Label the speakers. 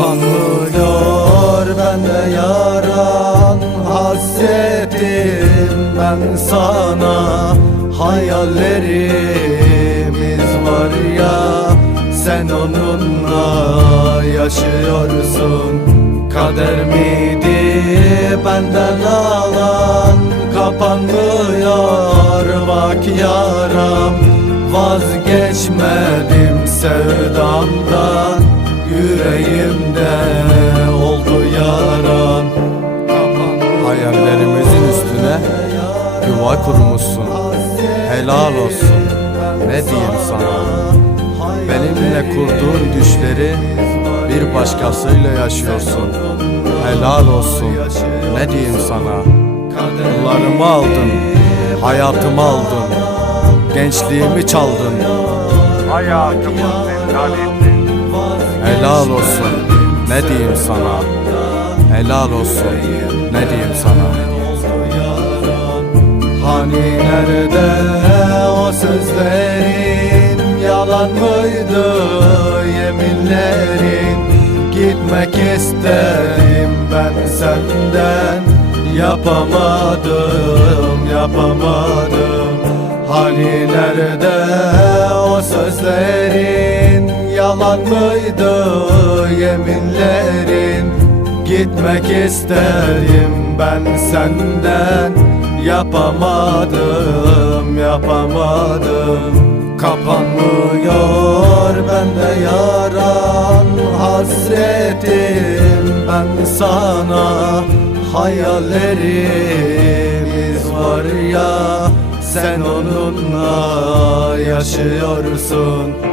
Speaker 1: Kanlıyor bende yaran Hasretim. Ben sana Hayallerimiz var ya Sen onunla yaşıyorsun. Kader miydi benden alan Kapanmıyor bak yaram. Vazgeçmedim sevdamdan. Yüreğimde oldu yaran.
Speaker 2: Hayallerimizin üstüne yuva kurmuşsun. Helal olsun. Ne diyeyim sana? Benimle kurduğun düşleri bir başkasıyla yaşıyorsun. Helal olsun. Ne diyeyim sana? Yıllarımı aldın, hayatımı aldın Gençliğimi çaldın.
Speaker 3: Hayatımı zindan ettin.
Speaker 2: Helal olsun. Ne diyeyim sana? Helal olsun. Ne diyeyim sana?
Speaker 1: Hani nerede o sözlerin? Yalan mıydı yeminlerin? Gitmek istedim ben senden. Yapamadım yapamadım. Hani nerede o sözlerin Yalan mıydı yeminlerin? Gitmek istedim ben senden. Yapamadım, yapamadım. Kapanmıyor bende yaran Hasretim. Ben sana Hayallerimiz var ya Sen onunla yaşıyorsun